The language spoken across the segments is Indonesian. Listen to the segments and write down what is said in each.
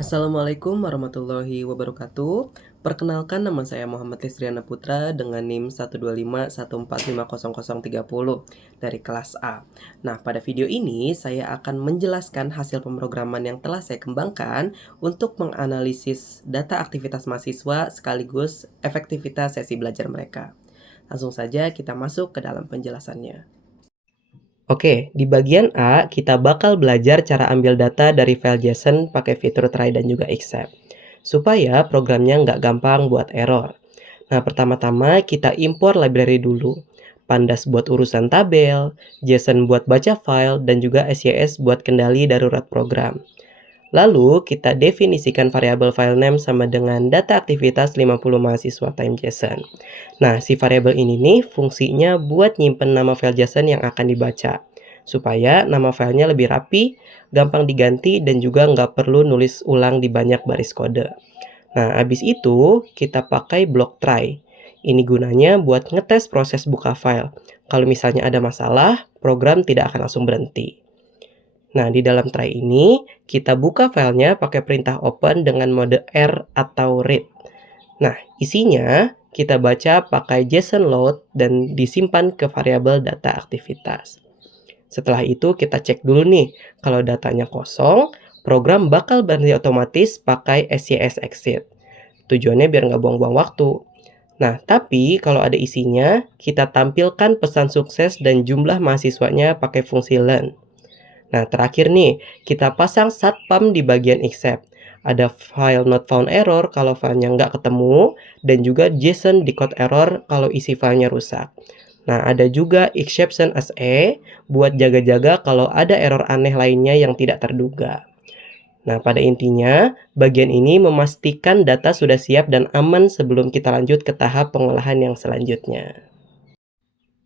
Assalamualaikum warahmatullahi wabarakatuh. Perkenalkan, nama saya Muhammad Lisriana Putra dengan NIM 12514500030 dari kelas A. Nah, pada video ini saya akan menjelaskan hasil pemrograman yang telah saya kembangkan untuk menganalisis data aktivitas mahasiswa sekaligus efektivitas sesi belajar mereka. Langsung saja kita masuk ke dalam penjelasannya. Oke, di bagian A, kita bakal belajar cara ambil data dari file JSON pakai fitur try dan juga accept, supaya programnya nggak gampang buat error. Nah, pertama-tama kita import library dulu. Pandas buat urusan tabel, JSON buat baca file, dan juga SYS buat kendali darurat program. Lalu, kita definisikan variabel file name sama dengan data aktivitas 50 mahasiswa time JSON. Nah, si variabel ini nih fungsinya buat nyimpen nama file JSON yang akan dibaca, supaya nama filenya lebih rapi, gampang diganti, dan juga nggak perlu nulis ulang di banyak baris kode. Nah, habis itu kita pakai blok try. Ini gunanya buat ngetes proses buka file. Kalau misalnya ada masalah, program tidak akan langsung berhenti. Nah, di dalam try ini, kita buka filenya pakai perintah open dengan mode R atau read. Nah, isinya kita baca pakai JSON load dan disimpan ke variabel data aktivitas. Setelah itu kita cek dulu nih, kalau datanya kosong, program bakal berhenti otomatis pakai SYS exit. Tujuannya biar nggak buang-buang waktu. Nah, tapi kalau ada isinya, kita tampilkan pesan sukses dan jumlah mahasiswanya pakai fungsi learn. Nah, terakhir nih, kita pasang satpam di bagian accept. Ada file not found error kalau filenya nggak ketemu, dan juga JSON decode error kalau isi filenya rusak. Nah, ada juga exception SE buat jaga-jaga kalau ada error aneh lainnya yang tidak terduga. Nah, pada intinya, bagian ini memastikan data sudah siap dan aman sebelum kita lanjut ke tahap pengolahan yang selanjutnya.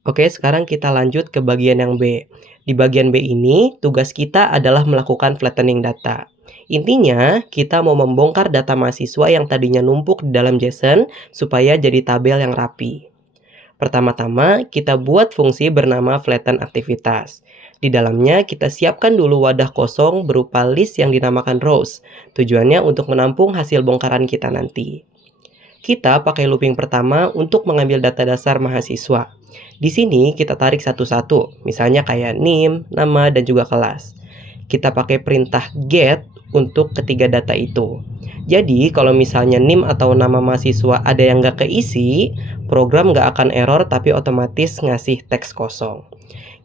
Oke, sekarang kita lanjut ke bagian yang B. Di bagian B ini, tugas kita adalah melakukan flattening data. Intinya, kita mau membongkar data mahasiswa yang tadinya numpuk di dalam JSON supaya jadi tabel yang rapi. Pertama-tama, kita buat fungsi bernama flatten aktivitas. Di dalamnya, kita siapkan dulu wadah kosong berupa list yang dinamakan rows. Tujuannya untuk menampung hasil bongkaran kita nanti. Kita pakai looping pertama untuk mengambil data dasar mahasiswa. Di sini kita tarik satu-satu, misalnya kayak NIM, nama, dan juga kelas. Kita pakai perintah get untuk ketiga data itu. Jadi kalau misalnya NIM atau nama mahasiswa ada yang nggak keisi, program nggak akan error tapi otomatis ngasih teks kosong.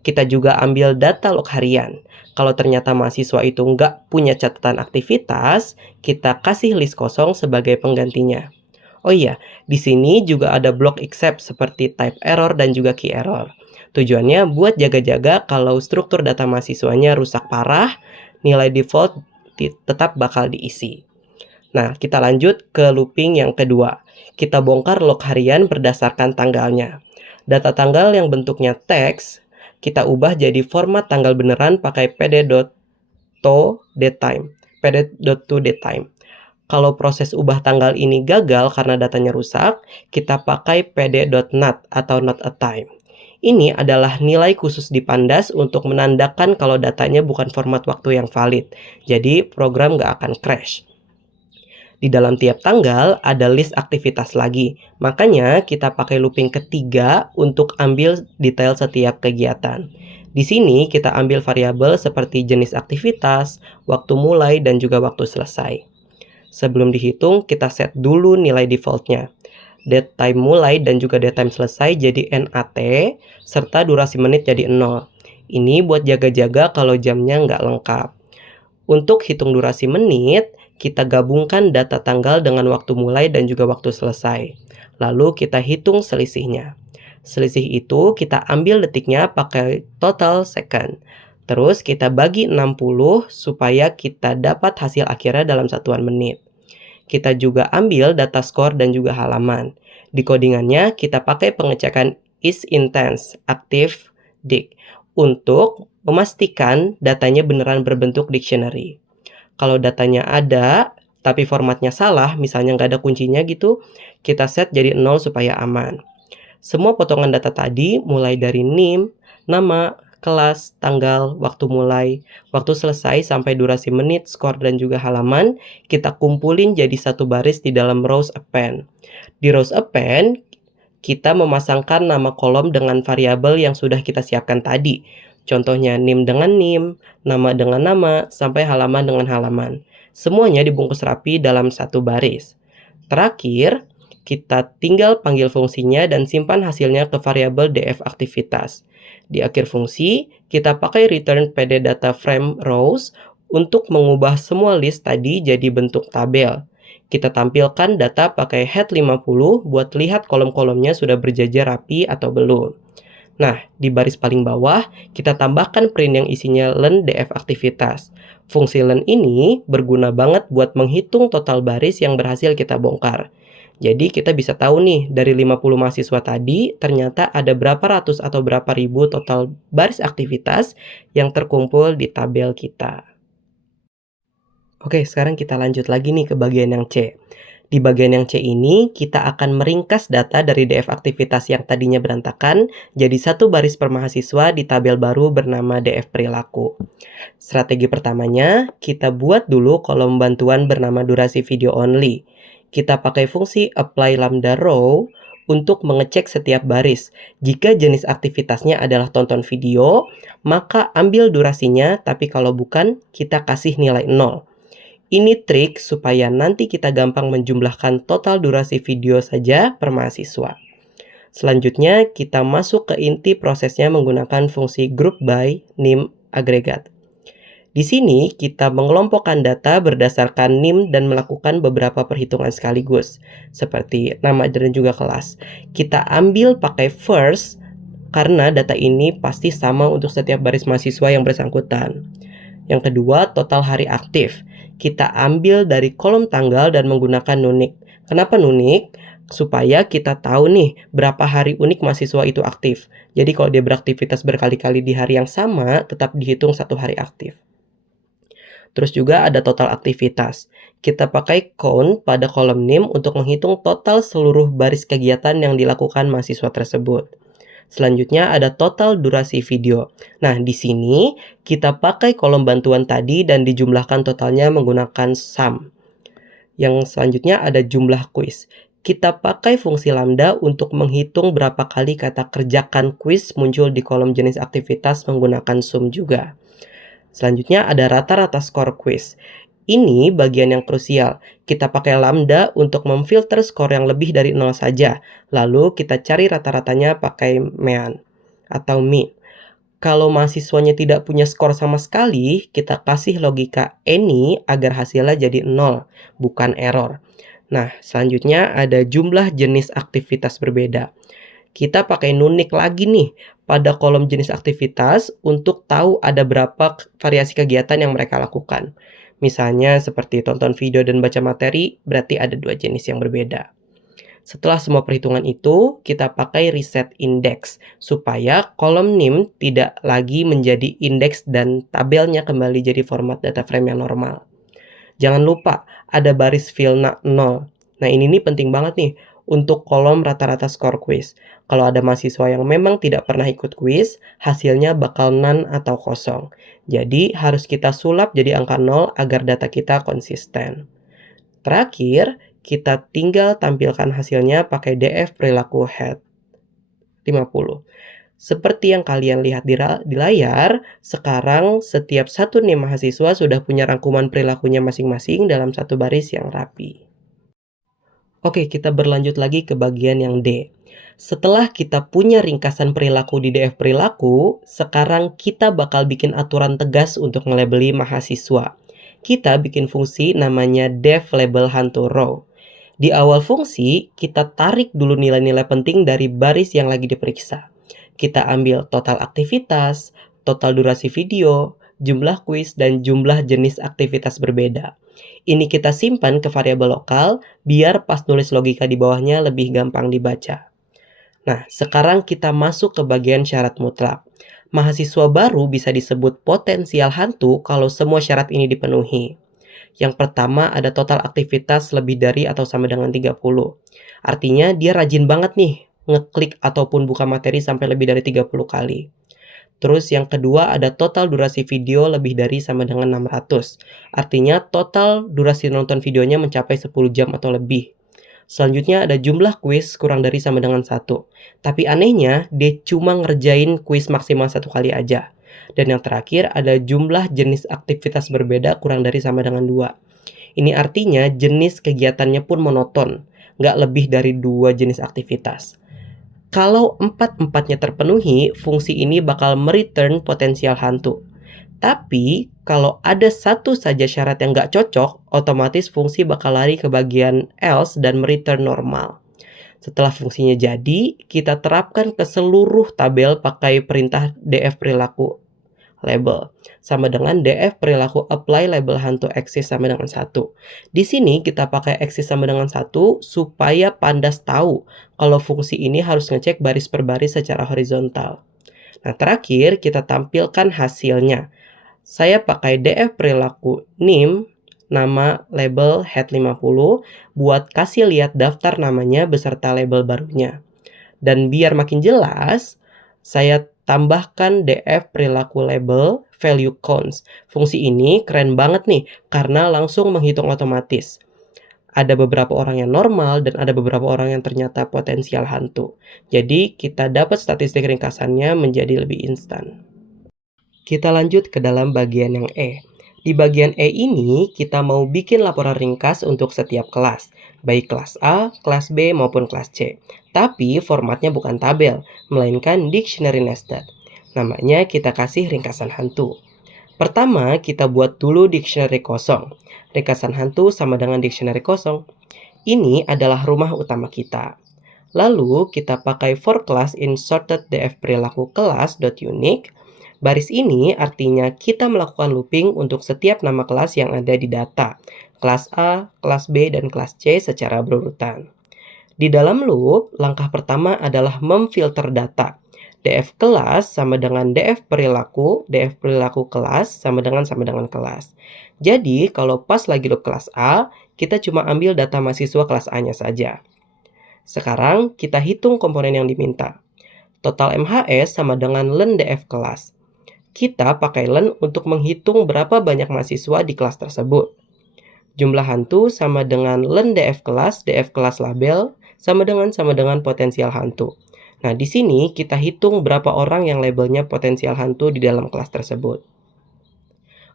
Kita juga ambil data log harian. Kalau ternyata mahasiswa itu nggak punya catatan aktivitas, kita kasih list kosong sebagai penggantinya. Oh iya, di sini juga ada blok except seperti type error dan juga key error. Tujuannya buat jaga-jaga kalau struktur data mahasiswanya rusak parah, nilai default tetap bakal diisi. Nah, kita lanjut ke looping yang kedua. Kita bongkar log harian berdasarkan tanggalnya. Data tanggal yang bentuknya teks, kita ubah jadi format tanggal beneran pakai pd.toDatetime. pd.toDatetime. Kalau proses ubah tanggal ini gagal karena datanya rusak, kita pakai pd.not atau not a time. Ini adalah nilai khusus di Pandas untuk menandakan kalau datanya bukan format waktu yang valid. Jadi program nggak akan crash. Di dalam tiap tanggal ada list aktivitas lagi. Makanya kita pakai looping ketiga untuk ambil detail setiap kegiatan. Di sini kita ambil variabel seperti jenis aktivitas, waktu mulai, dan juga waktu selesai. Sebelum dihitung, kita set dulu nilai defaultnya. Date time mulai dan juga date time selesai jadi NAT, serta durasi menit jadi 0. Ini buat jaga-jaga kalau jamnya nggak lengkap. Untuk hitung durasi menit, kita gabungkan data tanggal dengan waktu mulai dan juga waktu selesai. Lalu kita hitung selisihnya. Selisih itu kita ambil detiknya pakai total second. Terus kita bagi 60 supaya kita dapat hasil akhirnya dalam satuan menit. Kita juga ambil data skor dan juga halaman. Di codingannya kita pakai pengecekan isIntense active dict untuk memastikan datanya beneran berbentuk dictionary. Kalau datanya ada tapi formatnya salah, misalnya nggak ada kuncinya gitu, kita set jadi 0 supaya aman. Semua potongan data tadi mulai dari NIM, nama, kelas, tanggal, waktu mulai, waktu selesai sampai durasi menit, skor, dan juga halaman, kita kumpulin jadi satu baris di dalam rows append. Di rows append, kita memasangkan nama kolom dengan variabel yang sudah kita siapkan tadi. Contohnya NIM dengan NIM, nama dengan nama, sampai halaman dengan halaman. Semuanya dibungkus rapi dalam satu baris. Terakhir, kita tinggal panggil fungsinya dan simpan hasilnya ke variabel df aktivitas. Di akhir fungsi, kita pakai return pd data frame rows untuk mengubah semua list tadi jadi bentuk tabel. Kita tampilkan data pakai head 50 buat lihat kolom-kolomnya sudah berjajar rapi atau belum. Nah, di baris paling bawah, kita tambahkan print yang isinya len df aktivitas. Fungsi len ini berguna banget buat menghitung total baris yang berhasil kita bongkar. Jadi kita bisa tahu nih, dari 50 mahasiswa tadi, ternyata ada berapa ratus atau berapa ribu total baris aktivitas yang terkumpul di tabel kita. Oke, sekarang kita lanjut lagi nih ke bagian yang C. Di bagian yang C ini, kita akan meringkas data dari df aktivitas yang tadinya berantakan jadi satu baris per mahasiswa di tabel baru bernama df perilaku. Strategi pertamanya, kita buat dulu kolom bantuan bernama durasi video only. Kita pakai fungsi apply lambda row untuk mengecek setiap baris. Jika jenis aktivitasnya adalah tonton video, maka ambil durasinya, tapi kalau bukan, kita kasih nilai 0. Ini trik supaya nanti kita gampang menjumlahkan total durasi video saja per mahasiswa. Selanjutnya, kita masuk ke inti prosesnya menggunakan fungsi group by NIM agregat. Di sini, kita mengelompokkan data berdasarkan NIM dan melakukan beberapa perhitungan sekaligus, seperti nama dan juga kelas. Kita ambil pakai first, karena data ini pasti sama untuk setiap baris mahasiswa yang bersangkutan. Yang kedua, total hari aktif. Kita ambil dari kolom tanggal dan menggunakan nunik. Kenapa nunik? Supaya kita tahu nih berapa hari unik mahasiswa itu aktif. Jadi kalau dia beraktivitas berkali-kali di hari yang sama, tetap dihitung satu hari aktif. Terus juga ada total aktivitas. Kita pakai count pada kolom NIM untuk menghitung total seluruh baris kegiatan yang dilakukan mahasiswa tersebut. Selanjutnya ada total durasi video. Nah, di sini kita pakai kolom bantuan tadi dan dijumlahkan totalnya menggunakan sum. Yang selanjutnya ada jumlah kuis. Kita pakai fungsi lambda untuk menghitung berapa kali kata kerjakan kuis muncul di kolom jenis aktivitas menggunakan sum juga. Selanjutnya ada rata-rata skor kuis. Ini bagian yang krusial. Kita pakai lambda untuk memfilter skor yang lebih dari 0 saja. Lalu kita cari rata-ratanya pakai mean atau min. Kalau mahasiswanya tidak punya skor sama sekali, kita kasih logika any agar hasilnya jadi 0, bukan error. Nah, selanjutnya ada jumlah jenis aktivitas berbeda. Kita pakai nunik lagi nih pada kolom jenis aktivitas untuk tahu ada berapa variasi kegiatan yang mereka lakukan. Misalnya seperti tonton video dan baca materi, berarti ada 2 jenis yang berbeda. Setelah semua perhitungan itu, kita pakai reset index supaya kolom NIM tidak lagi menjadi indeks dan tabelnya kembali jadi format data frame yang normal. Jangan lupa ada baris filna 0. Nah, ini nih penting banget nih untuk kolom rata-rata skor kuis. Kalau ada mahasiswa yang memang tidak pernah ikut kuis, hasilnya bakal none atau kosong. Jadi harus kita sulap jadi angka 0 agar data kita konsisten. Terakhir, kita tinggal tampilkan hasilnya pakai df perilaku head 50. Seperti yang kalian lihat di layar, sekarang setiap satu NIM mahasiswa sudah punya rangkuman perilakunya masing-masing dalam satu baris yang rapi. Oke, kita berlanjut lagi ke bagian yang D. Setelah kita punya ringkasan perilaku di df perilaku, sekarang kita bakal bikin aturan tegas untuk ngelabeli mahasiswa. Kita bikin fungsi namanya def label hantu row. Di awal fungsi, kita tarik dulu nilai-nilai penting dari baris yang lagi diperiksa. Kita ambil total aktivitas, total durasi video, jumlah kuis, dan jumlah jenis aktivitas berbeda. Ini kita simpan ke variabel lokal biar pas nulis logika di bawahnya lebih gampang dibaca. Nah, sekarang kita masuk ke bagian syarat mutlak. Mahasiswa baru bisa disebut potensial hantu kalau semua syarat ini dipenuhi. Yang pertama ada total aktivitas lebih dari atau sama dengan 30. Artinya dia rajin banget nih ngeklik ataupun buka materi sampai lebih dari 30 kali. Terus yang kedua ada total durasi video lebih dari sama dengan 600. Artinya total durasi nonton videonya mencapai 10 jam atau lebih. Selanjutnya ada jumlah kuis kurang dari sama dengan 1. Tapi anehnya dia cuma ngerjain kuis maksimal 1 kali aja. Dan yang terakhir ada jumlah jenis aktivitas berbeda kurang dari sama dengan 2. Ini artinya jenis kegiatannya pun monoton, nggak lebih dari 2 jenis aktivitas. Kalau empat-empatnya terpenuhi, fungsi ini bakal mereturn potensial hantu. Tapi, kalau ada satu saja syarat yang nggak cocok, otomatis fungsi bakal lari ke bagian else dan mereturn normal. Setelah fungsinya jadi, kita terapkan ke seluruh tabel pakai perintah df perilaku label. Sama dengan df perilaku apply label hantu axis sama dengan 1. Di sini kita pakai axis sama dengan 1 supaya Pandas tahu kalau fungsi ini harus ngecek baris per baris secara horizontal. Nah, terakhir kita tampilkan hasilnya. Saya pakai df perilaku name nama label head 50 buat kasih lihat daftar namanya beserta label barunya. Dan biar makin jelas, saya tambahkan df perilaku label value counts. Fungsi ini keren banget nih karena langsung menghitung otomatis. Ada beberapa orang yang normal dan ada beberapa orang yang ternyata potensial hantu. Jadi kita dapat statistik ringkasannya menjadi lebih instan. Kita lanjut ke dalam bagian yang E. Di bagian E ini, kita mau bikin laporan ringkas untuk setiap kelas, baik kelas A, kelas B, maupun kelas C. Tapi formatnya bukan tabel, melainkan dictionary nested. Namanya kita kasih ringkasan hantu. Pertama, kita buat dulu dictionary kosong. Ringkasan hantu sama dengan dictionary kosong. Ini adalah rumah utama kita. Lalu, kita pakai for class in sorted df perilaku kelas.unique. Baris ini artinya kita melakukan looping untuk setiap nama kelas yang ada di data, kelas A, kelas B, dan kelas C secara berurutan. Di dalam loop, langkah pertama adalah memfilter data. df kelas sama dengan df perilaku kelas sama dengan kelas. Jadi, kalau pas lagi loop kelas A, kita cuma ambil data mahasiswa kelas A-nya saja. Sekarang, kita hitung komponen yang diminta. Total MHS sama dengan len df kelas. Kita pakai len untuk menghitung berapa banyak mahasiswa di kelas tersebut. Jumlah hantu sama dengan len df kelas label sama dengan potensial hantu. Nah, di sini kita hitung berapa orang yang labelnya potensial hantu di dalam kelas tersebut.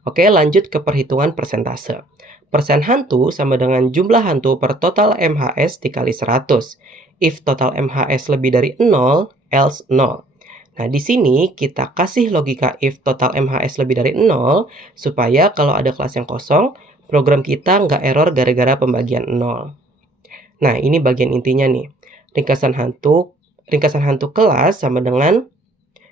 Oke, lanjut ke perhitungan persentase. Persen hantu sama dengan jumlah hantu per total MHS dikali 100. If total MHS lebih dari 0, else 0. Nah, di sini kita kasih logika if total MHS lebih dari 0, supaya kalau ada kelas yang kosong, program kita nggak error gara-gara pembagian 0. Nah, ini bagian intinya nih. Ringkasan hantu kelas sama dengan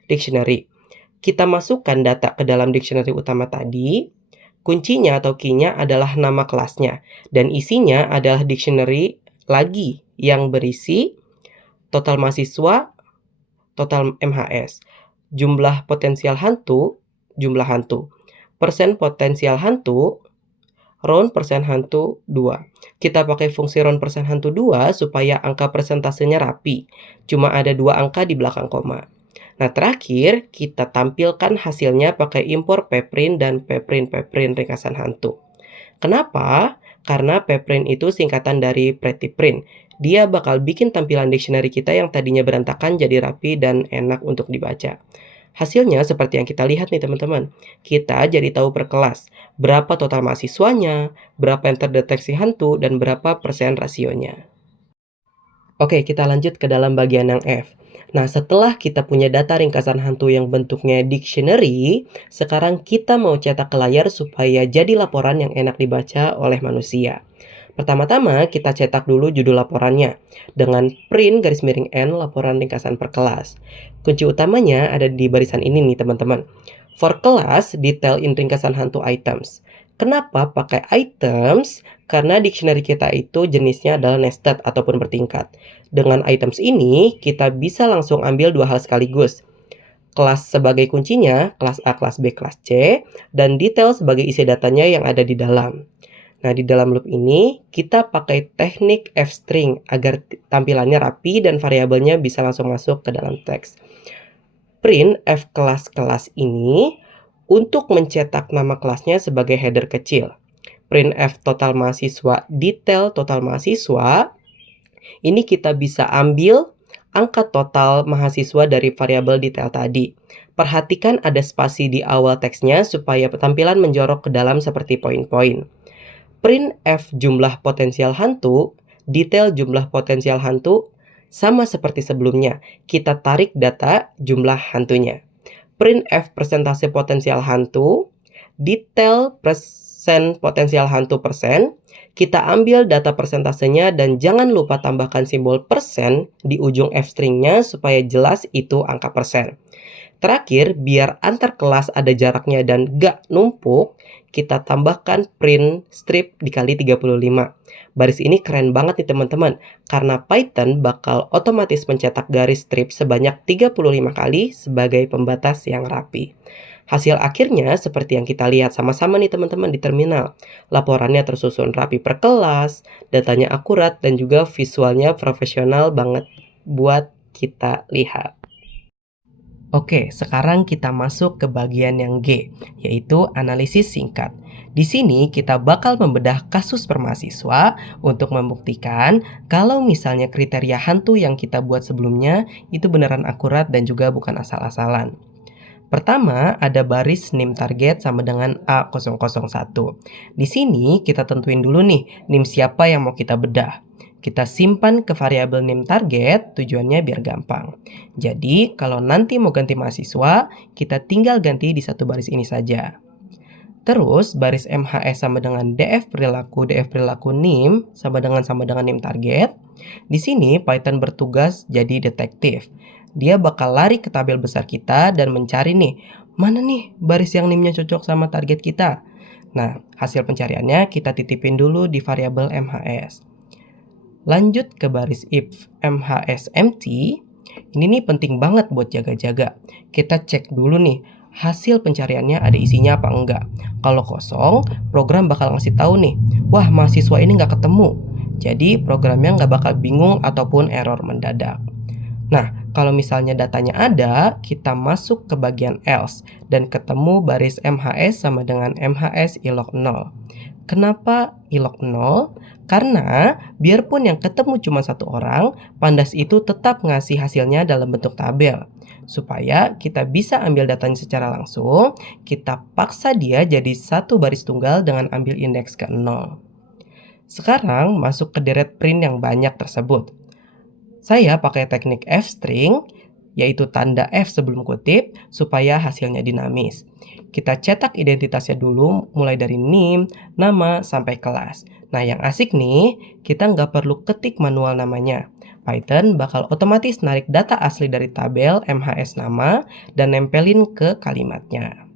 dictionary. Kita masukkan data ke dalam dictionary utama tadi. Kuncinya atau key-nya adalah nama kelasnya. Dan isinya adalah dictionary lagi yang berisi total mahasiswa, total MHS, jumlah potensial hantu, jumlah hantu, persen potensial hantu, round persen hantu 2. Kita pakai fungsi round persen hantu 2 supaya angka persentasenya rapi. Cuma ada 2 angka di belakang koma. Nah, terakhir kita tampilkan hasilnya pakai impor pprint dan pprint ringkasan hantu. Kenapa? Karena pprint itu singkatan dari pretty print. Dia bakal bikin tampilan dictionary kita yang tadinya berantakan jadi rapi dan enak untuk dibaca. Hasilnya seperti yang kita lihat nih teman-teman. Kita jadi tahu per kelas, berapa total mahasiswanya, berapa yang terdeteksi hantu, dan berapa persen rasionya. Oke, kita lanjut ke dalam bagian yang F. Nah, setelah kita punya data ringkasan hantu yang bentuknya dictionary, sekarang kita mau cetak ke layar supaya jadi laporan yang enak dibaca oleh manusia. Pertama-tama, kita cetak dulu judul laporannya dengan print _n laporan ringkasan per kelas. Kunci utamanya ada di barisan ini nih teman-teman. For kelas, detail in ringkasan hantu items. Kenapa pakai items? Karena dictionary kita itu jenisnya adalah nested ataupun bertingkat. Dengan items ini, kita bisa langsung ambil 2 hal sekaligus. Kelas sebagai kuncinya, kelas A, kelas B, kelas C, dan detail sebagai isi datanya yang ada di dalam. Nah, di dalam loop ini, kita pakai teknik f-string agar tampilannya rapi dan variabelnya bisa langsung masuk ke dalam teks. printf kelas-kelas ini untuk mencetak nama kelasnya sebagai header kecil. Printf total mahasiswa, detail total mahasiswa, ini kita bisa ambil angka total mahasiswa dari variabel detail tadi. Perhatikan ada spasi di awal teksnya supaya tampilan menjorok ke dalam seperti poin-poin. Printf jumlah potensial hantu, detail jumlah potensial hantu, sama seperti sebelumnya. Kita tarik data jumlah hantunya. Printf persentase potensial hantu, detail persen potensial hantu persen. Kita ambil data persentasenya dan jangan lupa tambahkan simbol persen di ujung f-stringnya supaya jelas itu angka persen. Terakhir, biar antar kelas ada jaraknya dan gak numpuk, kita tambahkan print strip dikali 35. Baris ini keren banget nih teman-teman, karena Python bakal otomatis mencetak garis strip sebanyak 35 kali sebagai pembatas yang rapi. Hasil akhirnya seperti yang kita lihat sama-sama nih teman-teman di terminal. Laporannya tersusun rapi per kelas, datanya akurat, dan juga visualnya profesional banget buat kita lihat. Oke, sekarang kita masuk ke bagian yang G, yaitu analisis singkat. Di sini kita bakal membedah kasus per mahasiswa untuk membuktikan kalau misalnya kriteria hantu yang kita buat sebelumnya itu beneran akurat dan juga bukan asal-asalan. Pertama, ada baris NIM target sama dengan A001. Di sini kita tentuin dulu nih, NIM siapa yang mau kita bedah. Kita simpan ke variabel NIM target, tujuannya biar gampang. Jadi, kalau nanti mau ganti mahasiswa, kita tinggal ganti di satu baris ini saja. Terus, baris MHS sama dengan DF perilaku NIM sama dengan NIM target. Di sini, Python bertugas jadi detektif. Dia bakal lari ke tabel besar kita dan mencari nih, mana nih baris yang NIM-nya cocok sama target kita. Nah, hasil pencariannya kita titipin dulu di variabel MHS. Lanjut ke baris if MHS empty. Ini nih penting banget buat jaga-jaga. Kita cek dulu nih, hasil pencariannya ada isinya apa enggak. Kalau kosong, program bakal ngasih tahu nih, wah mahasiswa ini nggak ketemu. Jadi programnya nggak bakal bingung ataupun error mendadak. Nah, kalau misalnya datanya ada, kita masuk ke bagian else dan ketemu baris MHS sama dengan MHS ilog 0. Kenapa ilog 0? Karena biarpun yang ketemu cuma satu orang, Pandas itu tetap ngasih hasilnya dalam bentuk tabel. Supaya kita bisa ambil datanya secara langsung, kita paksa dia jadi satu baris tunggal dengan ambil indeks ke 0. Sekarang masuk ke deret print yang banyak tersebut. Saya pakai teknik f-string, yaitu tanda F sebelum kutip, supaya hasilnya dinamis. Kita cetak identitasnya dulu, mulai dari NIM, nama, sampai kelas. Nah, yang asik nih, kita nggak perlu ketik manual namanya. Python bakal otomatis narik data asli dari tabel MHS nama dan nempelin ke kalimatnya.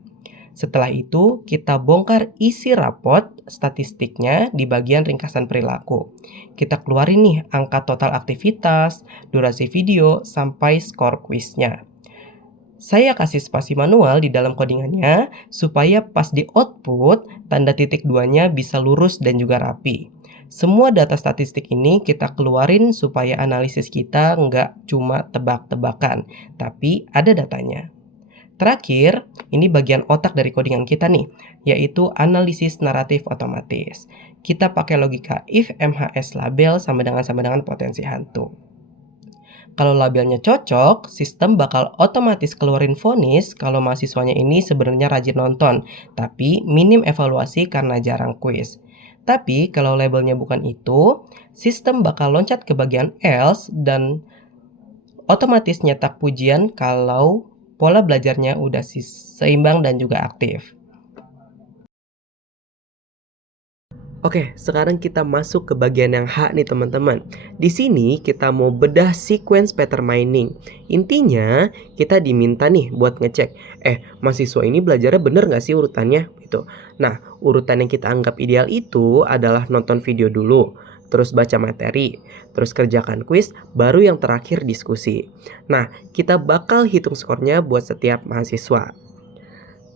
Setelah itu, kita bongkar isi rapot statistiknya di bagian ringkasan perilaku. Kita keluarin nih angka total aktivitas, durasi video, sampai skor kuisnya. Saya kasih spasi manual di dalam codingannya supaya pas di output, tanda titik duanya bisa lurus dan juga rapi. Semua data statistik ini kita keluarin supaya analisis kita nggak cuma tebak-tebakan, tapi ada datanya. Terakhir, ini bagian otak dari codingan kita nih, yaitu analisis naratif otomatis. Kita pakai logika if MHS label sama dengan potensi hantu. Kalau labelnya cocok, sistem bakal otomatis keluarin vonis kalau mahasiswanya ini sebenarnya rajin nonton, tapi minim evaluasi karena jarang kuis. Tapi kalau labelnya bukan itu, sistem bakal loncat ke bagian else dan otomatis nyetak pujian kalau pola belajarnya udah seimbang dan juga aktif. Oke, sekarang kita masuk ke bagian yang H nih teman-teman. Di sini kita mau bedah sequence pattern mining. Intinya kita diminta nih buat ngecek, mahasiswa ini belajarnya bener nggak sih urutannya? Gitu. Nah, urutan yang kita anggap ideal itu adalah nonton video dulu, terus baca materi, terus kerjakan kuis, baru yang terakhir diskusi. Nah, kita bakal hitung skornya buat setiap mahasiswa.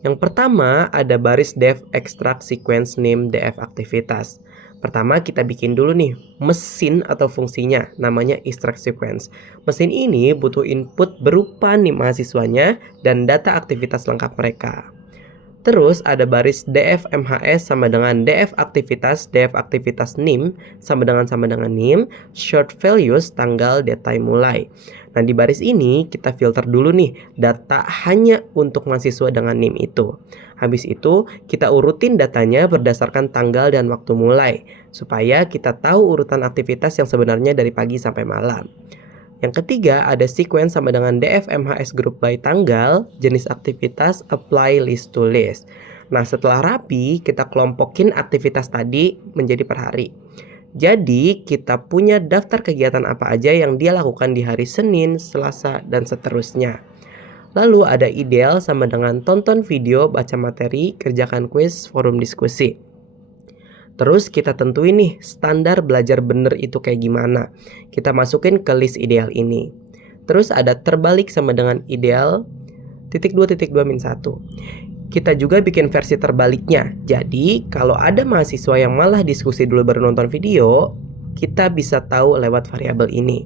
Yang pertama ada baris def extract sequence name df aktivitas. Pertama kita bikin dulu nih mesin atau fungsinya, namanya extract sequence. Mesin ini butuh input berupa NIM mahasiswanya dan data aktivitas lengkap mereka. Terus ada baris df MHS sama dengan df aktivitas NIM sama dengan NIM, short values tanggal deadline mulai. Nah di baris ini kita filter dulu nih data hanya untuk mahasiswa dengan NIM itu. Habis itu kita urutin datanya berdasarkan tanggal dan waktu mulai supaya kita tahu urutan aktivitas yang sebenarnya dari pagi sampai malam. Yang ketiga ada sequence sama dengan df MHS group by tanggal, jenis aktivitas, apply list to list. Nah setelah rapi kita kelompokin aktivitas tadi menjadi per hari. Jadi kita punya daftar kegiatan apa aja yang dia lakukan di hari Senin, Selasa, dan seterusnya. Lalu ada ideal sama dengan tonton video, baca materi, kerjakan kuis, forum diskusi. Terus kita tentuin nih standar belajar bener itu kayak gimana. Kita masukin ke list ideal ini. Terus ada terbalik sama dengan ideal (2.2-1). Kita juga bikin versi terbaliknya. Jadi kalau ada mahasiswa yang malah diskusi dulu baru nonton video, kita bisa tahu lewat variabel ini.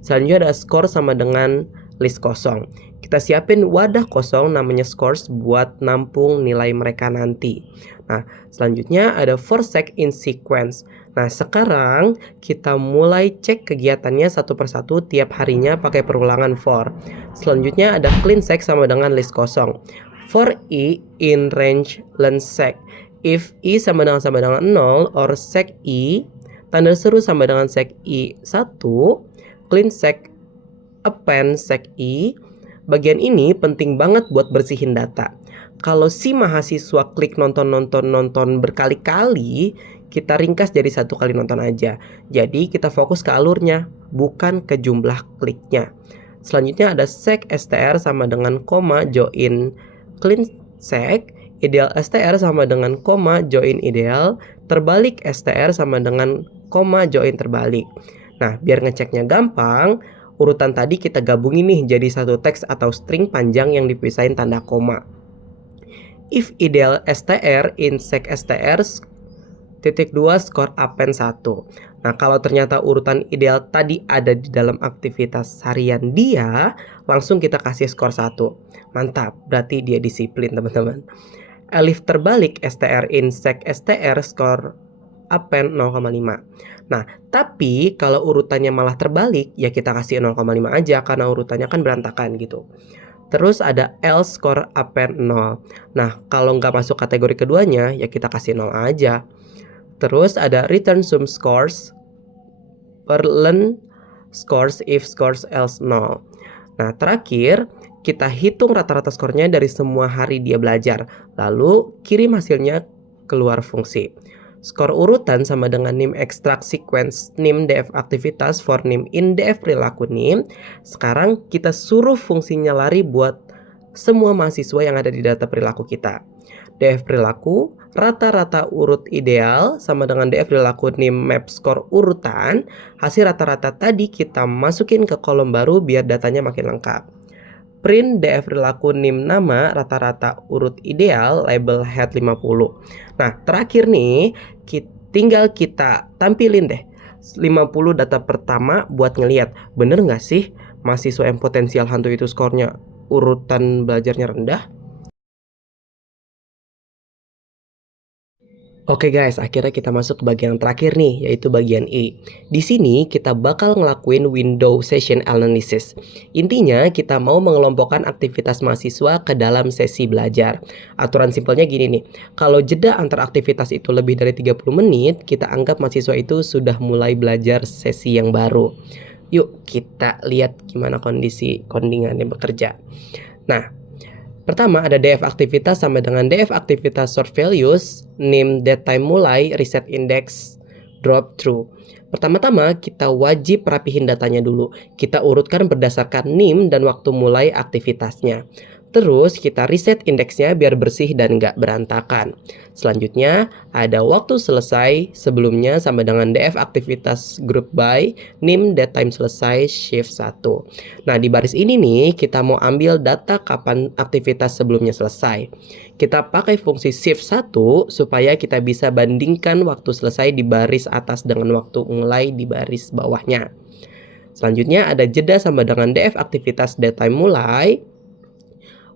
Selanjutnya ada skor sama dengan list kosong. Kita siapin wadah kosong namanya scores buat nampung nilai mereka nanti. Nah, selanjutnya ada for sec in sequence. Nah, sekarang kita mulai cek kegiatannya satu persatu tiap harinya pakai perulangan for. Selanjutnya ada clean sec sama dengan list kosong. For i in range len sec. If i sama dengan 0 or sec i, tanda seru sama dengan sec i 1, clean sec append sec i. Bagian ini penting banget buat bersihin data. Kalau si mahasiswa klik nonton berkali-kali, kita ringkas jadi satu kali nonton aja. Jadi kita fokus ke alurnya, bukan ke jumlah kliknya. Selanjutnya ada sec str sama dengan koma join clean sec, ideal str sama dengan koma join ideal, terbalik str sama dengan koma join terbalik. Nah, biar ngeceknya gampang, urutan tadi kita gabungin nih jadi satu teks atau string panjang yang dipisahin tanda koma. If ideal str in sec str (2) skor append 1. Nah kalau ternyata urutan ideal tadi ada di dalam aktivitas harian dia, langsung kita kasih skor 1. Mantap, berarti dia disiplin teman-teman. Elif terbalik str in sec str skor append 0,5. Nah, tapi kalau urutannya malah terbalik, ya kita kasih 0,5 aja karena urutannya kan berantakan gitu. Terus ada else score append 0. Nah, kalau nggak masuk kategori keduanya, ya kita kasih 0 aja. Terus ada return sum scores per learn scores if scores else 0. Nah, terakhir kita hitung rata-rata skornya dari semua hari dia belajar. Lalu kirim hasilnya keluar fungsi. Skor urutan sama dengan NIM extract sequence NIM df aktivitas for NIM in df perilaku NIM. Sekarang kita suruh fungsinya lari buat semua mahasiswa yang ada di data perilaku kita. Df perilaku rata-rata urut ideal sama dengan df perilaku NIM map skor urutan. Hasil rata-rata tadi kita masukin ke kolom baru biar datanya makin lengkap. Print df perilaku NIM nama rata-rata urut ideal label head 50. Nah terakhir nih tinggal kita tampilin deh 50 data pertama buat ngeliat bener gak sih mahasiswa yang potensial hantu itu skornya urutan belajarnya rendah. Oke guys, akhirnya kita masuk ke bagian terakhir nih, yaitu bagian E. Di sini kita bakal ngelakuin window session analysis. Intinya kita mau mengelompokkan aktivitas mahasiswa ke dalam sesi belajar. Aturan simpelnya gini nih, kalau jeda antar aktivitas itu lebih dari 30 menit, kita anggap mahasiswa itu sudah mulai belajar sesi yang baru. Yuk kita lihat gimana kondisi codingannya bekerja. Nah, pertama ada df aktivitas sama dengan df aktivitas short values, NIM date time mulai, reset index, drop true. Pertama-tama kita wajib rapihin datanya dulu. Kita urutkan berdasarkan NIM dan waktu mulai aktivitasnya. Terus kita reset indeksnya biar bersih dan nggak berantakan. Selanjutnya ada waktu selesai sebelumnya sama dengan DF aktivitas group by NIM date time selesai shift 1. Nah di baris ini nih kita mau ambil data kapan aktivitas sebelumnya selesai. Kita pakai fungsi shift 1 supaya kita bisa bandingkan waktu selesai di baris atas dengan waktu mulai di baris bawahnya. Selanjutnya ada jeda sama dengan DF aktivitas date time mulai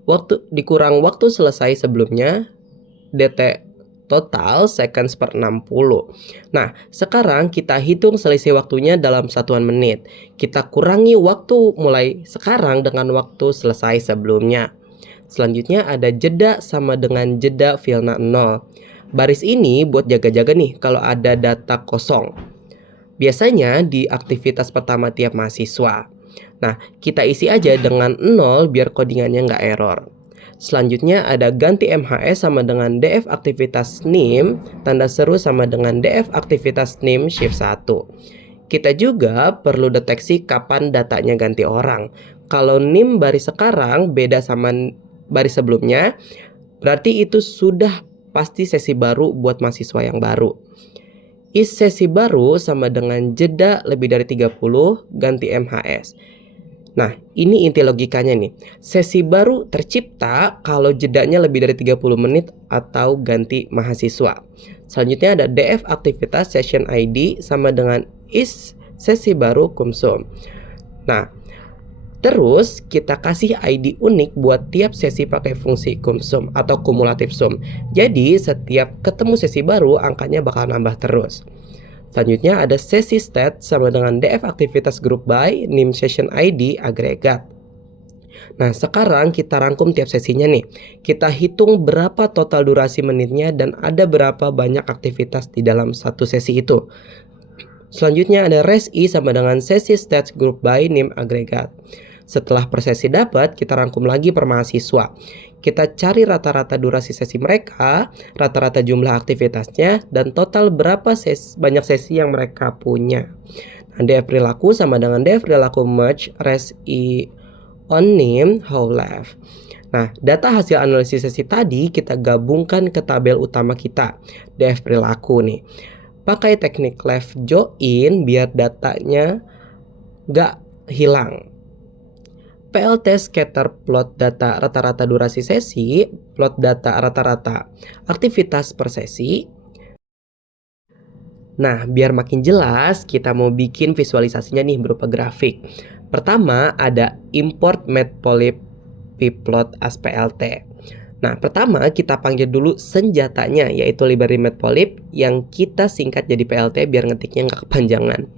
waktu dikurang waktu selesai sebelumnya DT total seconds per 60. Nah, sekarang kita hitung selisih waktunya dalam satuan menit. Kita kurangi waktu mulai sekarang dengan waktu selesai sebelumnya. Selanjutnya ada jeda sama dengan jeda filna 0. Baris ini buat jaga-jaga nih kalau ada data kosong. Biasanya di aktivitas pertama tiap mahasiswa. Nah, kita isi aja dengan 0 biar codingannya nggak error. Selanjutnya ada ganti MHS sama dengan DF aktivitas NIM, tanda seru sama dengan DF aktivitas NIM shift 1. Kita juga perlu deteksi kapan datanya ganti orang. Kalau NIM baris sekarang beda sama baris sebelumnya, berarti itu sudah pasti sesi baru buat mahasiswa yang baru. Is sesi baru sama dengan jeda lebih dari 30 ganti MHS. Nah, ini inti logikanya nih. Sesi baru tercipta kalau jedanya lebih dari 30 menit atau ganti mahasiswa. Selanjutnya ada DF aktivitas session ID sama dengan is sesi baru kumsum. Nah, terus kita kasih ID unik buat tiap sesi pakai fungsi kumsum atau kumulatif sum. Jadi, setiap ketemu sesi baru angkanya bakal nambah terus. Selanjutnya ada sesi stat sama dengan DF aktivitas group by NIM session ID agregat. Nah sekarang kita rangkum tiap sesinya nih. Kita hitung berapa total durasi menitnya dan ada berapa banyak aktivitas di dalam satu sesi itu. Selanjutnya ada res I sama dengan sesi stats group by NIM agregat. Setelah per sesi dapat, kita rangkum lagi per mahasiswa. Kita cari rata-rata durasi sesi mereka, rata-rata jumlah aktivitasnya, dan total berapa banyak sesi yang mereka punya. Nah, DF perilaku sama dengan DF perilaku merge res I on NIM whole left. Nah, data hasil analisis sesi tadi kita gabungkan ke tabel utama kita, DF perilaku nih. Pakai teknik left join biar datanya nggak hilang. PLT scatter plot data rata-rata durasi sesi, plot data rata-rata aktivitas per sesi. Nah, biar makin jelas, kita mau bikin visualisasinya nih berupa grafik. Pertama, ada import matplotlib pplot as PLT. Nah, pertama kita panggil dulu senjatanya, yaitu library matplotlib yang kita singkat jadi PLT biar ngetiknya nggak kepanjangan.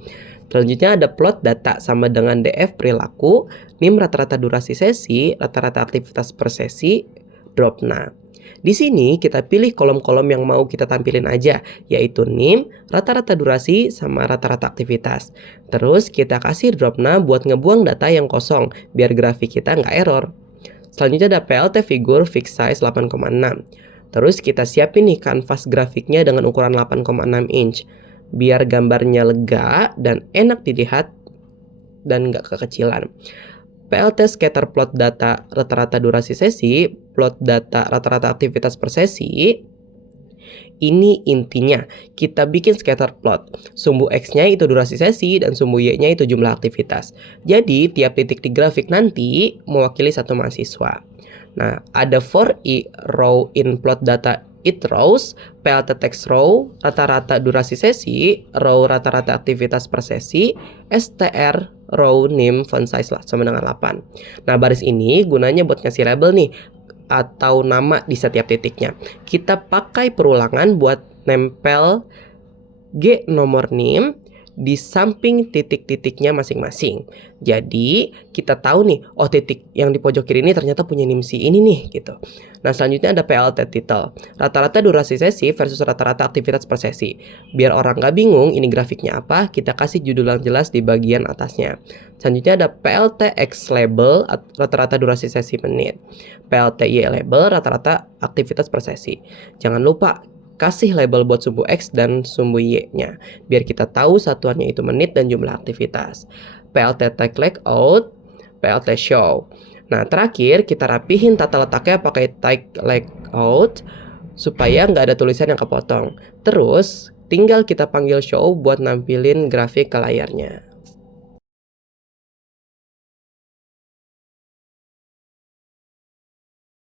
Selanjutnya ada plot data sama dengan DF perilaku, NIM rata-rata durasi sesi, rata-rata aktivitas per sesi, dropna. Di sini kita pilih kolom-kolom yang mau kita tampilin aja, yaitu NIM, rata-rata durasi, sama rata-rata aktivitas. Terus kita kasih dropna buat ngebuang data yang kosong, biar grafik kita nggak error. Selanjutnya ada PLT figure fixed size 8,6. Terus kita siapin nih kanvas grafiknya dengan ukuran 8,6 inch. Biar gambarnya lega dan enak dilihat dan nggak kekecilan. PLT scatter plot data rata-rata durasi sesi, plot data rata-rata aktivitas per sesi. Ini intinya, kita bikin scatter plot. Sumbu X-nya itu durasi sesi dan sumbu Y-nya itu jumlah aktivitas. Jadi, tiap titik di grafik nanti mewakili satu mahasiswa. Nah, ada for I row in plot data it rows, PLT text row, rata-rata durasi sesi, row rata-rata aktivitas per sesi, str row NIM font size lah sama dengan 8. Nah, baris ini gunanya buat ngasih label nih atau nama di setiap titiknya. Kita pakai perulangan buat nempel G nomor NIM di samping titik-titiknya masing-masing. Jadi kita tahu nih, oh titik yang di pojok kiri ini ternyata punya NIM si ini nih gitu. Nah selanjutnya ada PLT title, rata-rata durasi sesi versus rata-rata aktivitas per sesi. Biar orang nggak bingung ini grafiknya apa, kita kasih judul yang jelas di bagian atasnya. Selanjutnya ada PLT X label, rata-rata durasi sesi menit. PLT Y label, rata-rata aktivitas per sesi. Jangan lupa kasih label buat sumbu X dan sumbu Y-nya, biar kita tahu satuannya itu menit dan jumlah aktivitas. PLT tag layout, PLT show. Nah, terakhir kita rapihin tata letaknya pakai tight layout supaya nggak ada tulisan yang kepotong. Terus, tinggal kita panggil show buat nampilin grafik ke layarnya.